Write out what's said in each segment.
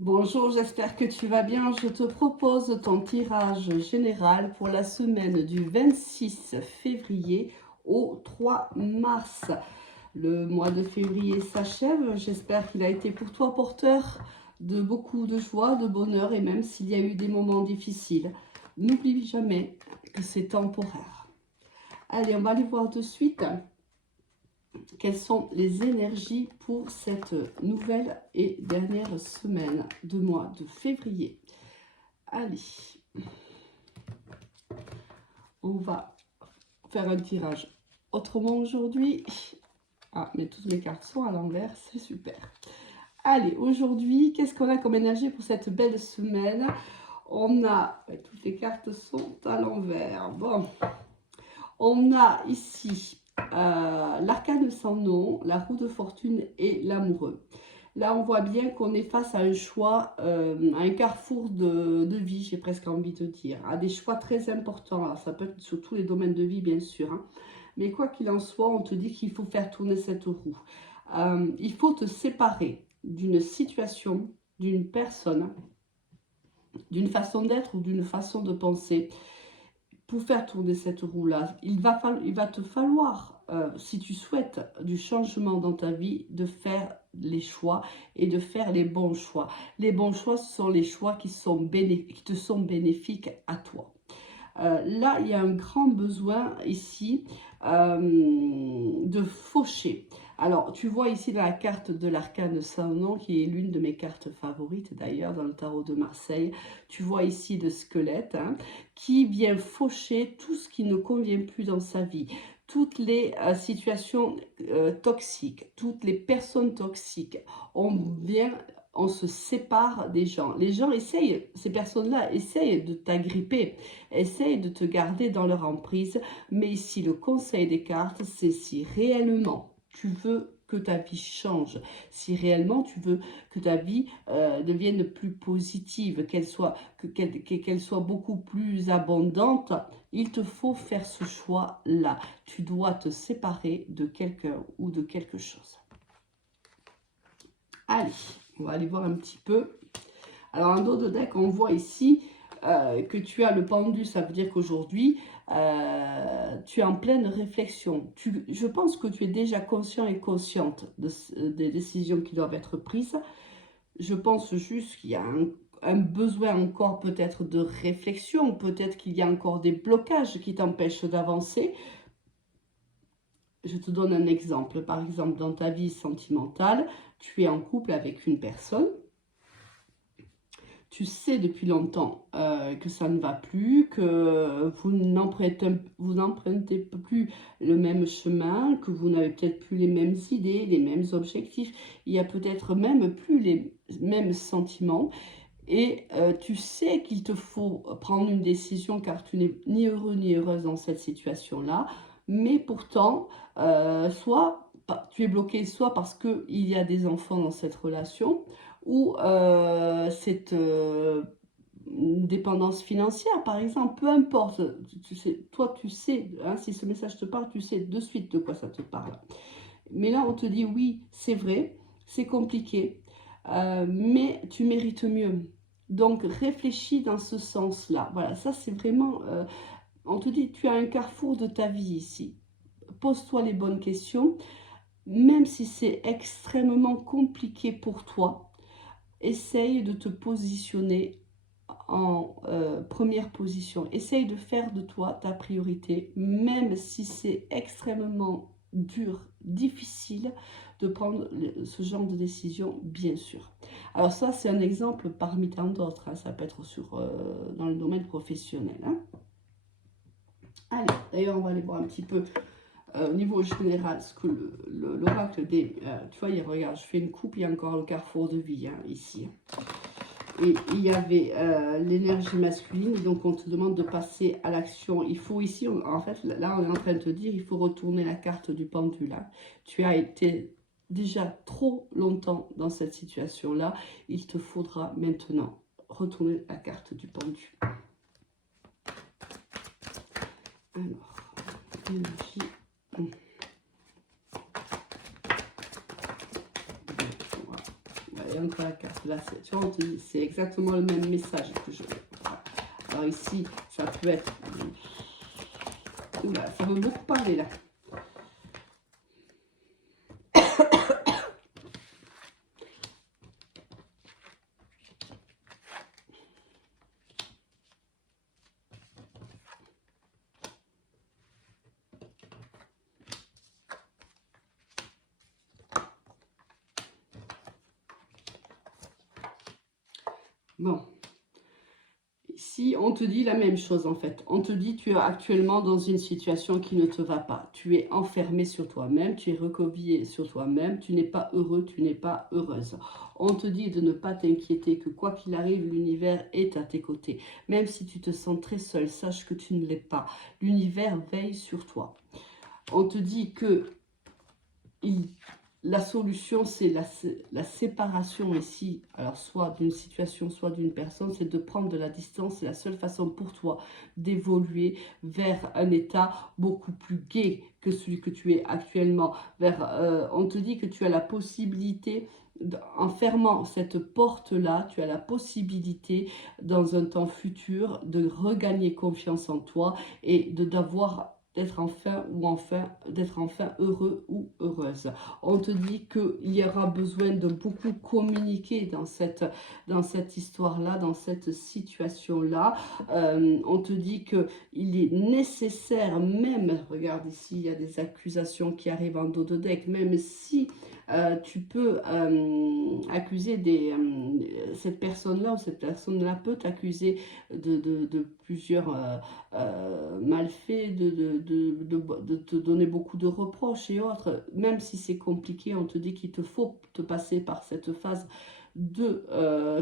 Bonjour, j'espère que tu vas bien. Je te propose ton tirage général pour la semaine du 26 février au 3 mars. Le mois de février s'achève. J'espère qu'il a été pour toi porteur de beaucoup de joie, de bonheur et même s'il y a eu des moments difficiles. N'oublie jamais que c'est temporaire. Allez, on va aller voir de suite quelles sont les énergies pour cette nouvelle et dernière semaine du mois de février. Allez, on va faire un tirage autrement aujourd'hui. Ah, mais toutes mes cartes sont à l'envers, c'est super. Allez, aujourd'hui, qu'est-ce qu'on a comme énergie pour cette belle semaine? On a, toutes les cartes sont à l'envers. Bon, on a ici l'arcane sans nom, la roue de fortune et l'amoureux. Là, on voit bien qu'on est face à un choix, à un carrefour de vie, j'ai presque envie de dire, à des choix très importants. Alors, ça peut être sur tous les domaines de vie, bien sûr, hein. Mais quoi qu'il en soit, on te dit qu'il faut faire tourner cette roue. Il faut te séparer d'une situation, d'une personne, d'une façon d'être ou d'une façon de penser. Pour faire tourner cette roue-là, il va te falloir, si tu souhaites du changement dans ta vie, de faire les choix et de faire les bons choix. Les bons choix, ce sont les choix qui te sont bénéfiques à toi. Là, il y a un grand besoin ici de faucher. Alors, tu vois ici dans la carte de l'arcane sans nom, qui est l'une de mes cartes favorites d'ailleurs dans le tarot de Marseille, tu vois ici le squelette, hein, qui vient faucher tout ce qui ne convient plus dans sa vie. Toutes les situations toxiques, toutes les personnes toxiques, on se sépare des gens. Les gens essayent, ces personnes-là essayent de t'agripper, essayent de te garder dans leur emprise. Mais ici, le conseil des cartes, c'est si réellement tu veux que ta vie change, si réellement tu veux que ta vie devienne plus positive, qu'elle soit beaucoup plus abondante, il te faut faire ce choix-là. Tu dois te séparer de quelqu'un ou de quelque chose. Allez, on va aller voir un petit peu. Alors, en dos de deck, on voit ici que tu as le pendu. Ça veut dire qu'aujourd'hui, tu es en pleine réflexion. Je pense que tu es déjà conscient et consciente des décisions qui doivent être prises. Je pense juste qu'il y a un besoin encore peut-être de réflexion. Peut-être qu'il y a encore des blocages qui t'empêchent d'avancer. Je te donne un exemple. Par exemple, dans ta vie sentimentale, tu es en couple avec une personne. Tu sais depuis longtemps que ça ne va plus, que vous n'empruntez plus le même chemin, que vous n'avez peut-être plus les mêmes idées, les mêmes objectifs. Il y a peut-être même plus les mêmes sentiments. Et tu sais qu'il te faut prendre une décision car tu n'es ni heureux ni heureuse dans cette situation-là. Mais pourtant, tu es bloqué soit parce qu'il y a des enfants dans cette relation, ou cette dépendance financière, par exemple, peu importe. Toi, tu sais, hein, si ce message te parle, tu sais de suite de quoi ça te parle. Mais là, on te dit, oui, c'est vrai, c'est compliqué, mais tu mérites mieux. Donc, réfléchis dans ce sens-là. Voilà, ça, c'est vraiment... on te dit, tu as un carrefour de ta vie ici. Pose-toi les bonnes questions, même si c'est extrêmement compliqué pour toi. Essaye de te positionner en première position. Essaye de faire de toi ta priorité, même si c'est extrêmement dur, difficile de prendre ce genre de décision, bien sûr. Alors ça, c'est un exemple parmi tant d'autres, hein. Ça peut être dans le domaine professionnel, hein. Allez, d'ailleurs, on va aller voir un petit peu au niveau général ce que l'oracle des... tu vois, regarde, je fais une coupe, il y a encore le carrefour de vie, hein, ici. Et il y avait l'énergie masculine, donc on te demande de passer à l'action. Il faut ici, en fait, là on est en train de te dire, il faut retourner la carte du pendule, hein. Tu as été déjà trop longtemps dans cette situation-là, il te faudra maintenant retourner la carte du pendule. Alors, énergie. et encore la carte. Là, tu vois, c'est exactement le même message que je... Voilà. Alors ici, ça peut être... Oula, ça veut beaucoup parler là. Bon. Ici, on te dit la même chose en fait. On te dit tu es actuellement dans une situation qui ne te va pas. Tu es enfermé sur toi-même, tu es recroquevillé sur toi-même, tu n'es pas heureux, tu n'es pas heureuse. On te dit de ne pas t'inquiéter, que quoi qu'il arrive, l'univers est à tes côtés. Même si tu te sens très seul, sache que tu ne l'es pas. L'univers veille sur toi. On te dit que la solution, c'est la séparation ici, alors soit d'une situation, soit d'une personne, c'est de prendre de la distance. C'est la seule façon pour toi d'évoluer vers un état beaucoup plus gai que celui que tu es actuellement. On te dit que tu as la possibilité, en fermant cette porte-là, tu as la possibilité, dans un temps futur, de regagner confiance en toi et d'être enfin heureux ou heureuse. On te dit qu'il y aura besoin de beaucoup communiquer dans cette histoire-là, dans cette situation-là. On te dit qu'il est nécessaire, même, regarde ici, il y a des accusations qui arrivent en dos de deck, même si tu peux accuser cette personne-là, ou cette personne-là peut t'accuser de plusieurs malfaits, de te donner beaucoup de reproches et autres. Même si c'est compliqué, on te dit qu'il te faut te passer par cette phase de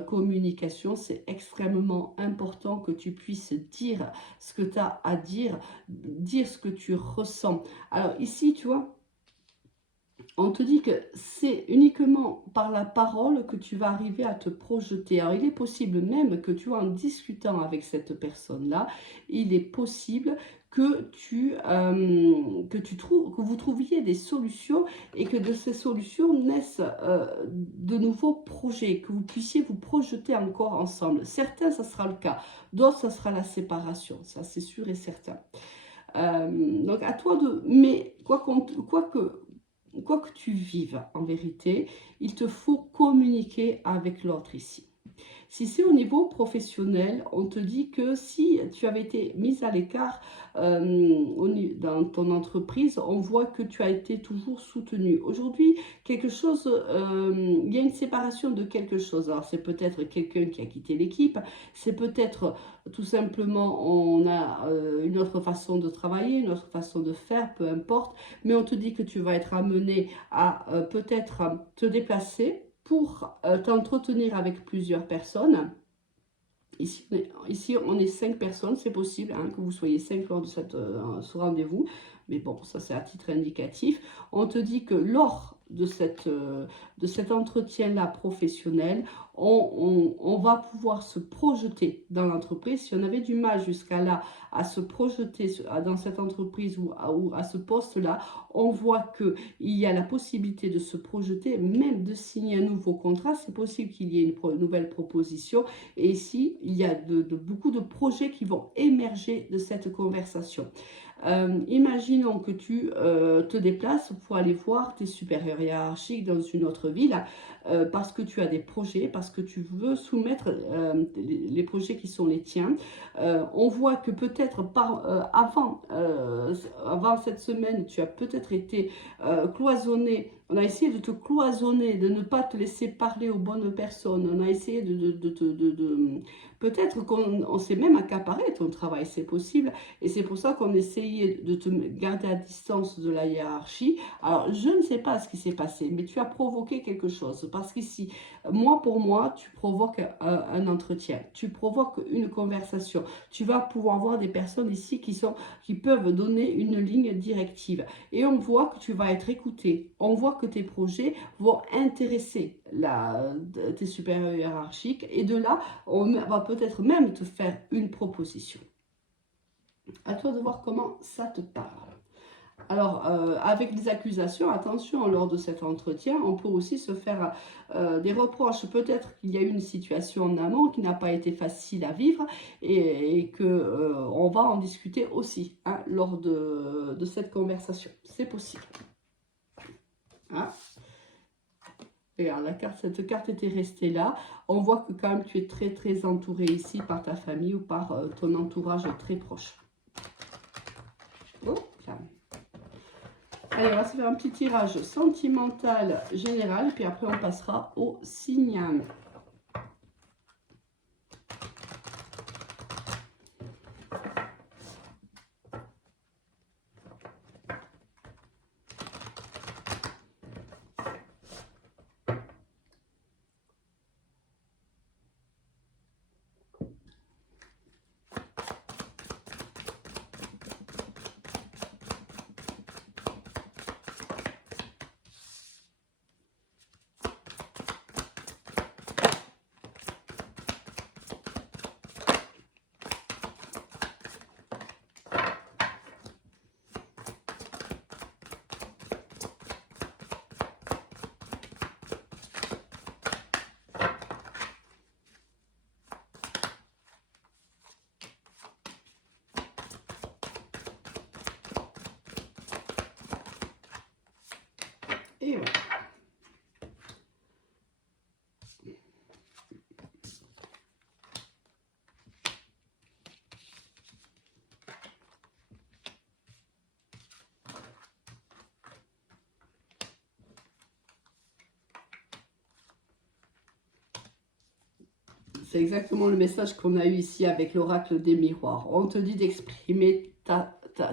communication. C'est extrêmement important que tu puisses dire ce que tu as à dire ce que tu ressens. Alors ici, tu vois, on te dit que c'est uniquement par la parole que tu vas arriver à te projeter. Alors, il est possible même que tu, en discutant avec cette personne-là, il est possible que vous trouviez des solutions et que de ces solutions naissent de nouveaux projets, que vous puissiez vous projeter encore ensemble. Certains, ça sera le cas. D'autres, ça sera la séparation. Ça, c'est sûr et certain. Donc, à toi de... Mais, quoi que tu vives, en vérité, il te faut communiquer avec l'autre ici. Si c'est au niveau professionnel, on te dit que si tu avais été mise à l'écart dans ton entreprise, on voit que tu as été toujours soutenue. Aujourd'hui, il y a une séparation de quelque chose. Alors, c'est peut-être quelqu'un qui a quitté l'équipe, c'est peut-être tout simplement on a une autre façon de travailler, une autre façon de faire, peu importe. Mais on te dit que tu vas être amené à peut-être te déplacer pour t'entretenir avec plusieurs personnes. Ici, on est 5 personnes, c'est possible hein, que vous soyez 5 lors de ce rendez-vous. Mais bon, ça c'est à titre indicatif. On te dit que lors de cet entretien-là professionnel, on va pouvoir se projeter dans l'entreprise. Si on avait du mal jusqu'à là à se projeter dans cette entreprise ou à ce poste-là, on voit qu'il y a la possibilité de se projeter, même de signer un nouveau contrat. C'est possible qu'il y ait une nouvelle proposition. Et ici, il y a beaucoup de projets qui vont émerger de cette conversation. Imaginons que tu te déplaces pour aller voir tes supérieurs hiérarchiques dans une autre ville parce que tu as des projets, parce que tu veux soumettre les projets qui sont les tiens. On voit que peut-être avant cette semaine, tu as peut-être été cloisonné. On a essayé de te cloisonner, de ne pas te laisser parler aux bonnes personnes. On a essayé peut-être qu'on s'est même accaparé ton travail, c'est possible. Et c'est pour ça qu'on essayait de te garder à distance de la hiérarchie. Alors, je ne sais pas ce qui s'est passé, mais tu as provoqué quelque chose. Parce qu'ici, pour moi, tu provoques un entretien. Tu provoques une conversation. Tu vas pouvoir voir des personnes ici qui peuvent donner une ligne directive. Et on voit que tu vas être écouté. On voit que tes projets vont intéresser tes supérieurs hiérarchiques. Et de là, on va peut-être même te faire une proposition. À toi de voir comment ça te parle. Alors, avec des accusations, attention, lors de cet entretien, on peut aussi se faire des reproches. Peut-être qu'il y a eu une situation en amont qui n'a pas été facile à vivre et que on va en discuter aussi hein, lors de cette conversation. C'est possible. Hein? Regarde, cette carte était restée là. On voit que quand même tu es très très entouré ici par ta famille ou par ton entourage très proche. Oh, calme. Allez, on va se faire un petit tirage sentimental général, puis après on passera au signe. Et voilà. C'est exactement le message qu'on a eu ici avec l'oracle des miroirs. On te dit d'exprimer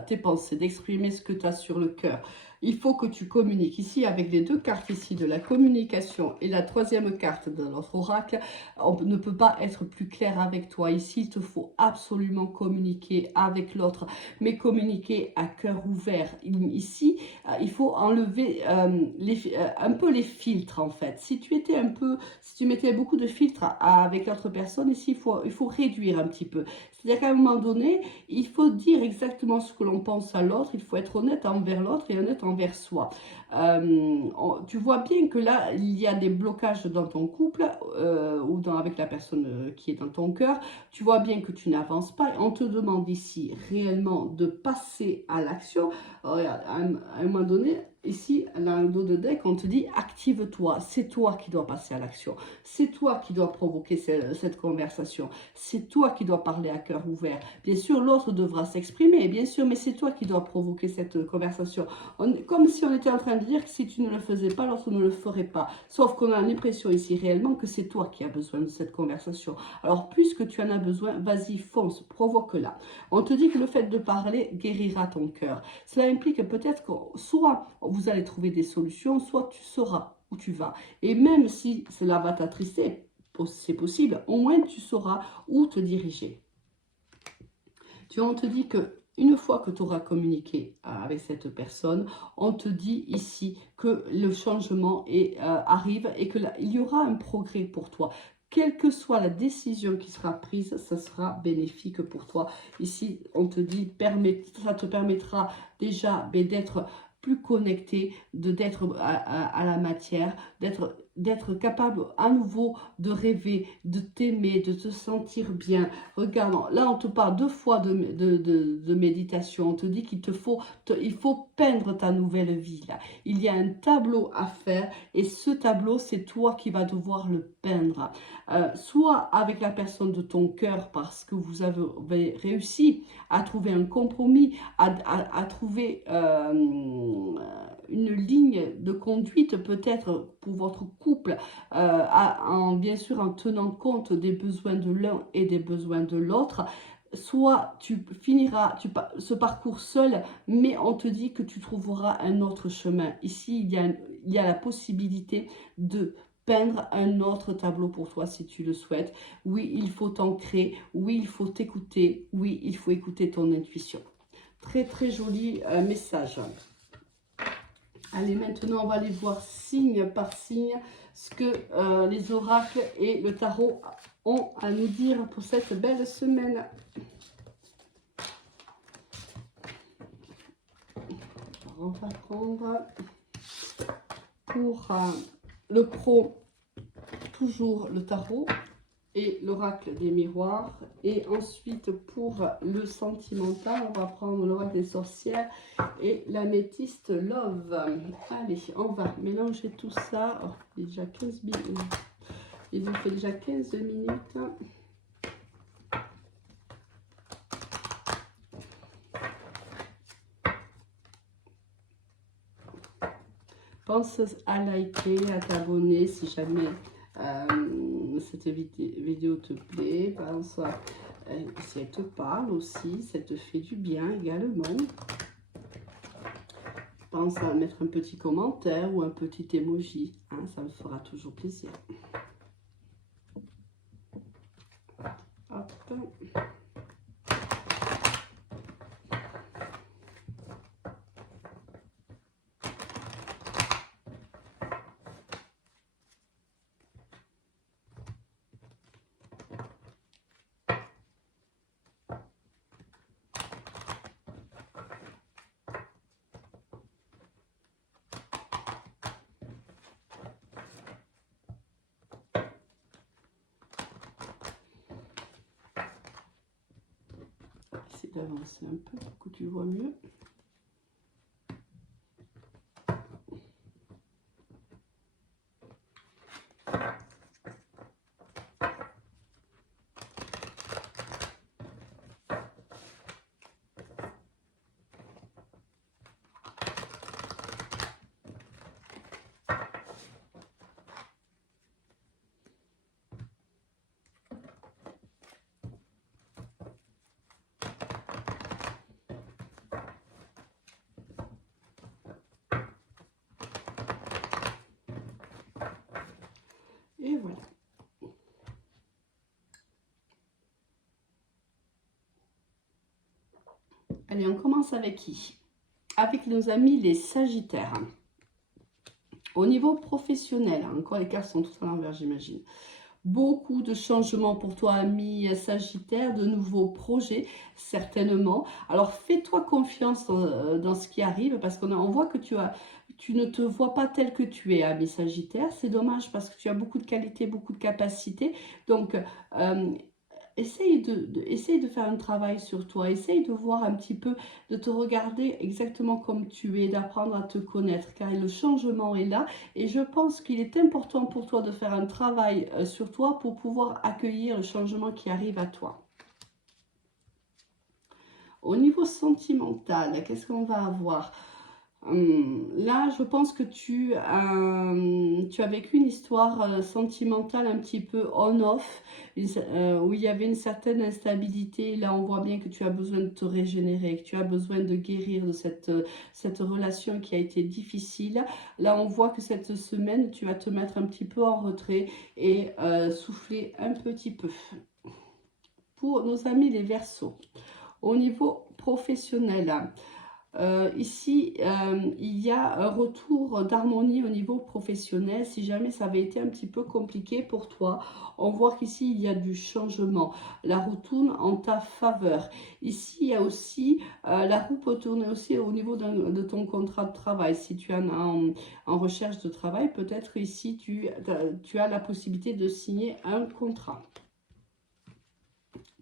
tes pensées, d'exprimer ce que tu as sur le cœur. Il faut que tu communiques. Ici, avec les deux cartes ici de la communication et la troisième carte de notre oracle, on ne peut pas être plus clair avec toi. Ici, il te faut absolument communiquer avec l'autre, mais communiquer à cœur ouvert. Ici, il faut enlever un peu les filtres en fait. Si tu mettais beaucoup de filtres avec l'autre personne, ici, il faut réduire un petit peu. C'est-à-dire qu'à un moment donné, il faut dire exactement ce que l'on pense à l'autre, il faut être honnête envers l'autre et honnête envers soi. Tu vois bien que là, il y a des blocages dans ton couple ou avec la personne qui est dans ton cœur. Tu vois bien que tu n'avances pas. On te demande ici réellement de passer à l'action. Regarde, à un moment donné, ici, dans le dos de deck, on te dit active-toi. C'est toi qui dois passer à l'action. C'est toi qui dois provoquer cette conversation. C'est toi qui dois parler à cœur ouvert. Bien sûr, l'autre devra s'exprimer, bien sûr, mais c'est toi qui dois provoquer cette conversation. Comme si on était en train de dire que si tu ne le faisais pas, l'autre ne le ferait pas. Sauf qu'on a l'impression ici réellement que c'est toi qui as besoin de cette conversation. Alors, puisque tu en as besoin, vas-y, fonce, provoque-la. On te dit que le fait de parler guérira ton cœur. Cela implique peut-être que soit vous allez trouver des solutions, soit tu sauras où tu vas. Et même si cela va t'attrister, c'est possible, au moins tu sauras où te diriger. On te dit que une fois que tu auras communiqué avec cette personne, on te dit ici que le changement arrive et qu'il y aura un progrès pour toi. Quelle que soit la décision qui sera prise, ça sera bénéfique pour toi. Ici, on te dit, ça te permettra déjà d'être plus connecté, d'être à la matière, d'être capable à nouveau de rêver, de t'aimer, de te sentir bien. Regarde, là on te parle 2 fois de méditation, on te dit il faut peindre ta nouvelle vie. Là. Il y a un tableau à faire et ce tableau, c'est toi qui vas devoir le peindre. Soit avec la personne de ton cœur parce que vous avez réussi à trouver un compromis, à trouver une ligne de conduite peut-être pour votre couple, bien sûr en tenant compte des besoins de l'un et des besoins de l'autre. Soit tu finiras ce parcours seul, mais on te dit que tu trouveras un autre chemin. Ici, il y a la possibilité de peindre un autre tableau pour toi si tu le souhaites. Oui, il faut t'ancrer. Oui, il faut t'écouter. Oui, il faut écouter ton intuition. Très, très joli message. Allez, maintenant, on va aller voir signe par signe ce que les oracles et le tarot ont à nous dire pour cette belle semaine. on va prendre pour le pro, toujours le tarot et l'oracle des miroirs. Et ensuite, pour le sentimental, on va prendre l'oracle des sorcières et l'améthyste love. Allez, on va mélanger tout ça. Oh, il est déjà 15 minutes. Il nous fait déjà 15 minutes. Pense à liker, à t'abonner si jamais cette vidéo te plaît. Pense si elle te parle aussi, ça te fait du bien également. Pense à mettre un petit commentaire ou un petit emoji, hein, ça me fera toujours plaisir. Hop. Essayer d'avancer un peu pour que tu vois mieux. Et voilà. Allez, on commence avec qui? Avec nos amis les Sagittaires. Au niveau professionnel, encore les cartes sont toutes à l'envers, j'imagine. Beaucoup de changements pour toi, ami Sagittaire, de nouveaux projets, certainement. Alors, fais-toi confiance dans ce qui arrive, parce qu'on voit que tu ne te vois pas tel que tu es, ami Sagittaire. C'est dommage, parce que tu as beaucoup de qualités, beaucoup de capacités. Donc, essaye de faire un travail sur toi, essaye de voir un petit peu, de te regarder exactement comme tu es, d'apprendre à te connaître, car le changement est là et je pense qu'il est important pour toi de faire un travail sur toi pour pouvoir accueillir le changement qui arrive à toi. Au niveau sentimental, qu'est-ce qu'on va avoir ? Là, je pense que tu as vécu une histoire sentimentale un petit peu on-off, où il y avait une certaine instabilité. Là, on voit bien que tu as besoin de te régénérer, que tu as besoin de guérir de cette relation qui a été difficile. Là, on voit que cette semaine, tu vas te mettre un petit peu en retrait et souffler un petit peu. Pour nos amis les Verseaux, au niveau professionnel, ici, il y a un retour d'harmonie au niveau professionnel. Si jamais ça avait été un petit peu compliqué pour toi, on voit qu'ici, il y a du changement. La roue tourne en ta faveur. Ici, il y a aussi, la roue peut tourner aussi au niveau de ton contrat de travail. Si tu es en recherche de travail, peut-être ici, tu as la possibilité de signer un contrat.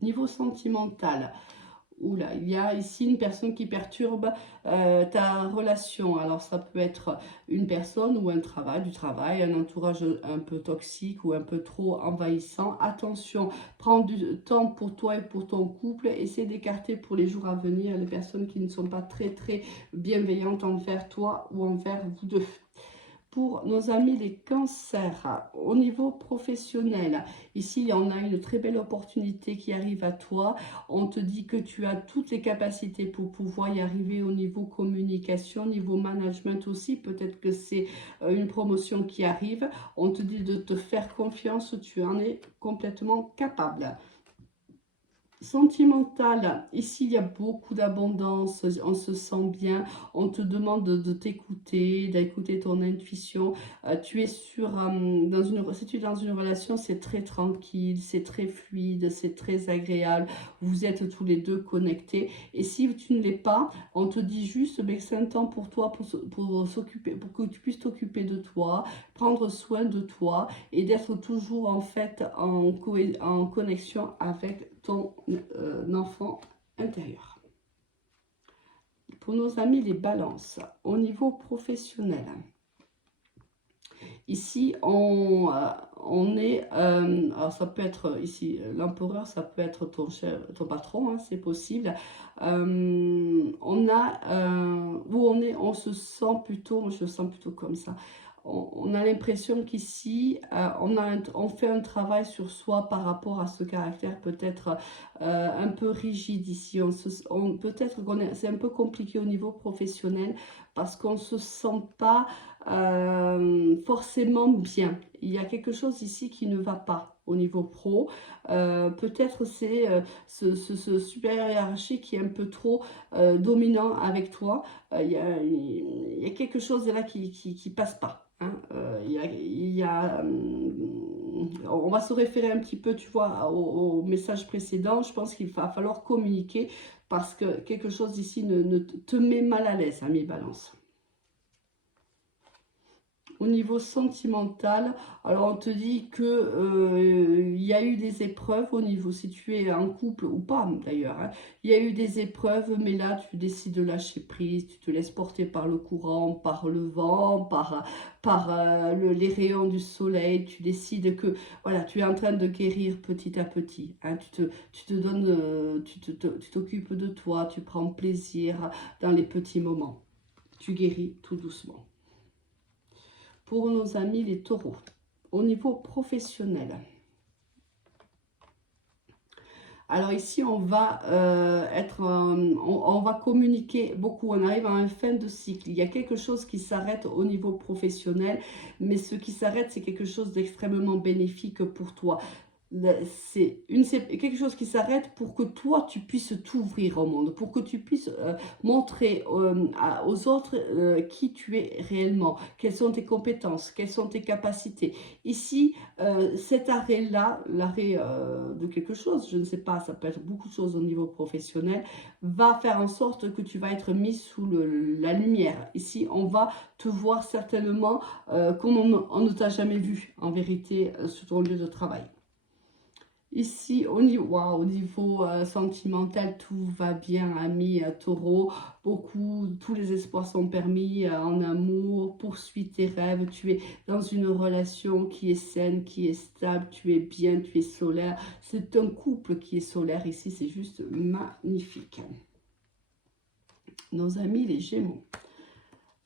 Niveau sentimental, oula, il y a ici une personne qui perturbe ta relation. Alors ça peut être une personne ou un travail, un entourage un peu toxique ou un peu trop envahissant. Attention, prends du temps pour toi et pour ton couple. Essaie d'écarter pour les jours à venir les personnes qui ne sont pas très bienveillantes envers toi ou envers vous deux. Pour nos amis les cancers, au niveau professionnel, ici on a une très belle opportunité qui arrive à toi. On te dit que tu as toutes les capacités pour pouvoir y arriver au niveau communication, niveau management aussi. Peut-être que c'est une promotion qui arrive. On te dit de te faire confiance, tu en es complètement capable. Sentimental, ici il y a beaucoup d'abondance, on se sent bien, on te demande de t'écouter, d'écouter ton intuition. Tu es si tu es dans une relation, c'est très tranquille, c'est très fluide, c'est très agréable, vous êtes tous les deux connectés. Et si tu ne l'es pas, on te dit juste ben, que c'est un temps pour toi, pour s'occuper, pour que tu puisses t'occuper de toi, prendre soin de toi et d'être toujours en fait en connexion avec ton enfant intérieur. Pour nos amis les balances, au niveau professionnel, ici on est, alors ça peut être ici l'empereur, ça peut être ton chef, ton patron, hein, c'est possible. On a, où on est, on se sent plutôt, moi je le sens plutôt comme ça. On a l'impression qu'ici, on fait un travail sur soi par rapport à ce caractère peut-être un peu rigide ici. Peut-être que c'est un peu compliqué au niveau professionnel parce qu'on ne se sent pas forcément bien. Il y a quelque chose ici qui ne va pas au niveau pro. Peut-être c'est ce supérieur hiérarchique qui est un peu trop dominant avec toi. Il y a quelque chose là qui passe pas. Hein. On va se référer un petit peu, tu vois, au message précédent. Je pense qu'il va falloir communiquer parce que quelque chose ici ne te met mal à l'aise, hein, mes balances. Au niveau sentimental, alors on te dit que il y a eu des épreuves au niveau, si tu es en couple ou pas d'ailleurs, hein, il y a eu des épreuves, mais là tu décides de lâcher prise, tu te laisses porter par le courant, par le vent, par les rayons du soleil, tu décides que voilà, tu es en train de guérir petit à petit, hein, tu te donnes, tu t'occupes de toi, tu prends plaisir dans les petits moments, tu guéris tout doucement. Pour nos amis les taureaux, au niveau professionnel. Alors ici, on va on va communiquer beaucoup. On arrive à une fin de cycle. Il y a quelque chose qui s'arrête au niveau professionnel, mais ce qui s'arrête, c'est quelque chose d'extrêmement bénéfique pour toi. C'est quelque chose qui s'arrête pour que toi, tu puisses t'ouvrir au monde, pour que tu puisses montrer aux autres qui tu es réellement, quelles sont tes compétences, quelles sont tes capacités. Ici, cet arrêt-là, l'arrêt de quelque chose, je ne sais pas, ça peut être beaucoup de choses au niveau professionnel, va faire en sorte que tu vas être mis sous la lumière. Ici, on va te voir certainement comme on ne t'a jamais vu, en vérité, sur ton lieu de travail. Ici, au niveau sentimental, tout va bien, ami taureau. Tous les espoirs sont permis en amour. Poursuis tes rêves. Tu es dans une relation qui est saine, qui est stable. Tu es bien, tu es solaire. C'est un couple qui est solaire ici. C'est juste magnifique. Nos amis les Gémeaux.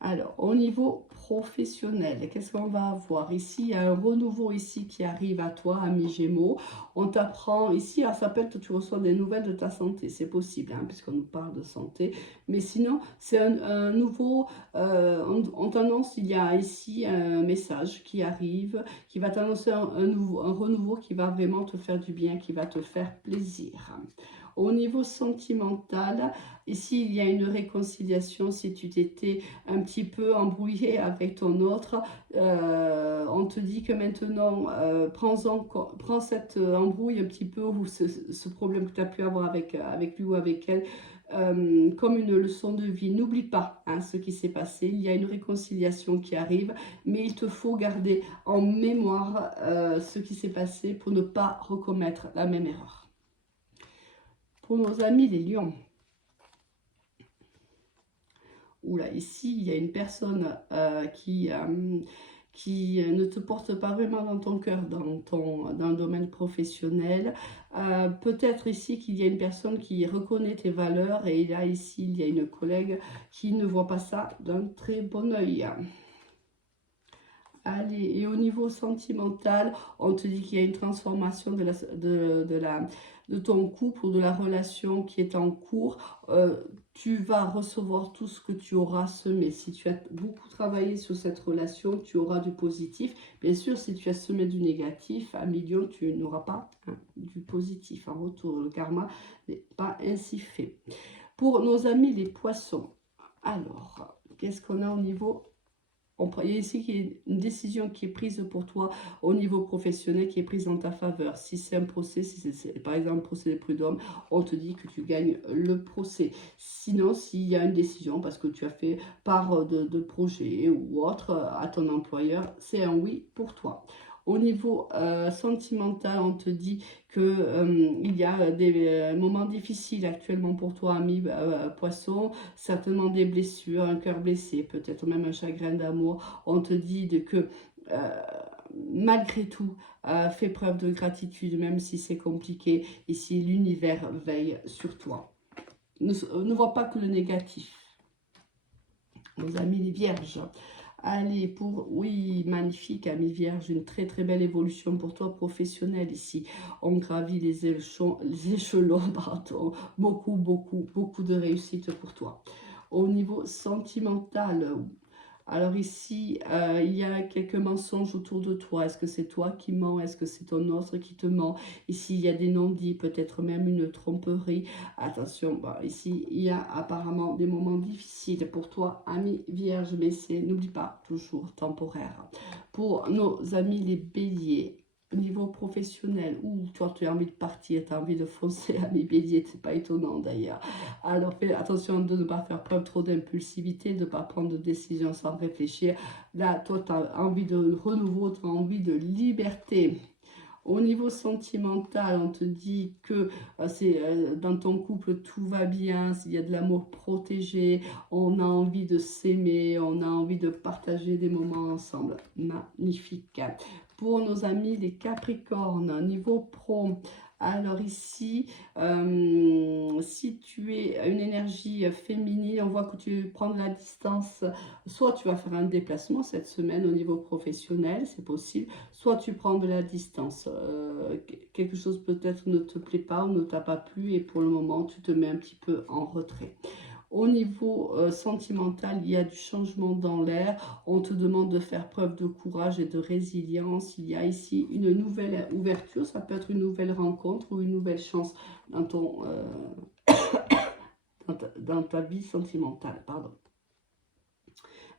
Alors, au niveau professionnel, qu'est-ce qu'on va avoir ici? Il y a un renouveau ici qui arrive à toi, ami Gémeaux. On t'apprend ici, alors ça peut être que tu reçois des nouvelles de ta santé, c'est possible, hein, puisqu'on nous parle de santé. Mais sinon, c'est un nouveau, on t'annonce, il y a ici un message qui arrive, qui va t'annoncer un renouveau qui va vraiment te faire du bien, qui va te faire plaisir. Au niveau sentimental, ici, il y a une réconciliation si tu t'étais un petit peu embrouillé avec ton autre. On te dit que maintenant, prends cette embrouille un petit peu ou ce problème que tu as pu avoir avec lui ou avec elle comme une leçon de vie. N'oublie pas hein, ce qui s'est passé. Il y a une réconciliation qui arrive, mais il te faut garder en mémoire ce qui s'est passé pour ne pas recommettre la même erreur. Pour nos amis les lions. Oula, ici, il y a une personne qui ne te porte pas vraiment dans ton cœur, dans le domaine professionnel. Peut-être ici qu'il y a une personne qui reconnaît tes valeurs et là, ici, il y a une collègue qui ne voit pas ça d'un très bon œil. Allez, et au niveau sentimental, on te dit qu'il y a une transformation de ton couple ou de la relation qui est en cours. Tu vas recevoir tout ce que tu auras semé. Si tu as beaucoup travaillé sur cette relation, tu auras du positif. Bien sûr, si tu as semé du négatif, à million, tu n'auras pas du positif en retour. Le karma n'est pas ainsi fait. Pour nos amis les poissons, alors, qu'est-ce qu'on a au niveau... Il y a ici qu'il y a une décision qui est prise pour toi au niveau professionnel, qui est prise en ta faveur. Si c'est un procès, si c'est par exemple un procès de prud'homme, on te dit que tu gagnes le procès. Sinon, s'il y a une décision parce que tu as fait part de projet ou autre à ton employeur, c'est un oui pour toi. Au niveau sentimental, on te dit qu'il y a des moments difficiles actuellement pour toi, ami poisson, certainement des blessures, un cœur blessé, peut-être même un chagrin d'amour. On te dit que malgré tout, fais preuve de gratitude, même si c'est compliqué. Ici, l'univers veille sur toi. Ne vois pas que le négatif. Nos amis les vierges. Allez, oui, magnifique, ami vierge, une très très belle évolution pour toi professionnelle ici. On gravit les échelons, pardon. Beaucoup de réussite pour toi. Au niveau sentimental, alors ici, il y a quelques mensonges autour de toi. Est-ce que c'est toi qui mens? Est-ce que c'est ton autre qui te ment? Ici, il y a des non-dits, peut-être même une tromperie. Attention, ici, il y a apparemment des moments difficiles pour toi, ami vierge, mais c'est, n'oublie pas, toujours temporaire. Pour nos amis les béliers, au niveau professionnel, ou toi tu as envie de partir, tu as envie de foncer, ami bélier, c'est pas étonnant d'ailleurs. Alors fais attention de ne pas faire preuve trop d'impulsivité, de ne pas prendre de décisions sans réfléchir. Là, toi tu as envie de renouveau, tu as envie de liberté. Au niveau sentimental, on te dit que dans ton couple, tout va bien, s'il y a de l'amour protégé, on a envie de s'aimer, on a envie de partager des moments ensemble. Magnifique. Pour nos amis les Capricornes, niveau pro, alors ici, si tu es une énergie féminine, on voit que tu prends de la distance, soit tu vas faire un déplacement cette semaine au niveau professionnel, c'est possible, soit tu prends de la distance. Quelque chose peut-être ne te plaît pas ou ne t'a pas plu et pour le moment, tu te mets un petit peu en retrait. Au niveau sentimental, il y a du changement dans l'air. On te demande de faire preuve de courage et de résilience. Il y a ici une nouvelle ouverture. Ça peut être une nouvelle rencontre ou une nouvelle chance dans, dans ta vie sentimentale. Pardon.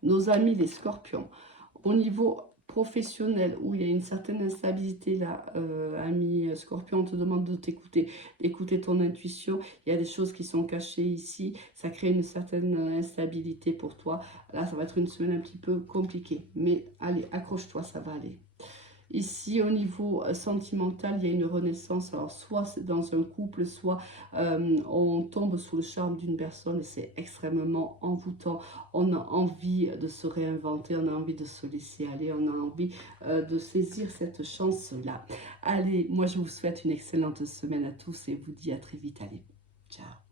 Nos amis les scorpions. Au niveau professionnel, où il y a une certaine instabilité là, ami Scorpion, on te demande de t'écouter, d'écouter ton intuition. Il y a des choses qui sont cachées ici, ça crée une certaine instabilité pour toi. Là, ça va être une semaine un petit peu compliquée, mais allez, accroche-toi, ça va aller. Ici, au niveau sentimental, il y a une renaissance. Alors, soit c'est dans un couple, soit on tombe sous le charme d'une personne et c'est extrêmement envoûtant. On a envie de se réinventer, on a envie de se laisser aller, on a envie de saisir cette chance-là. Allez, moi, je vous souhaite une excellente semaine à tous et vous dis à très vite. Allez, ciao.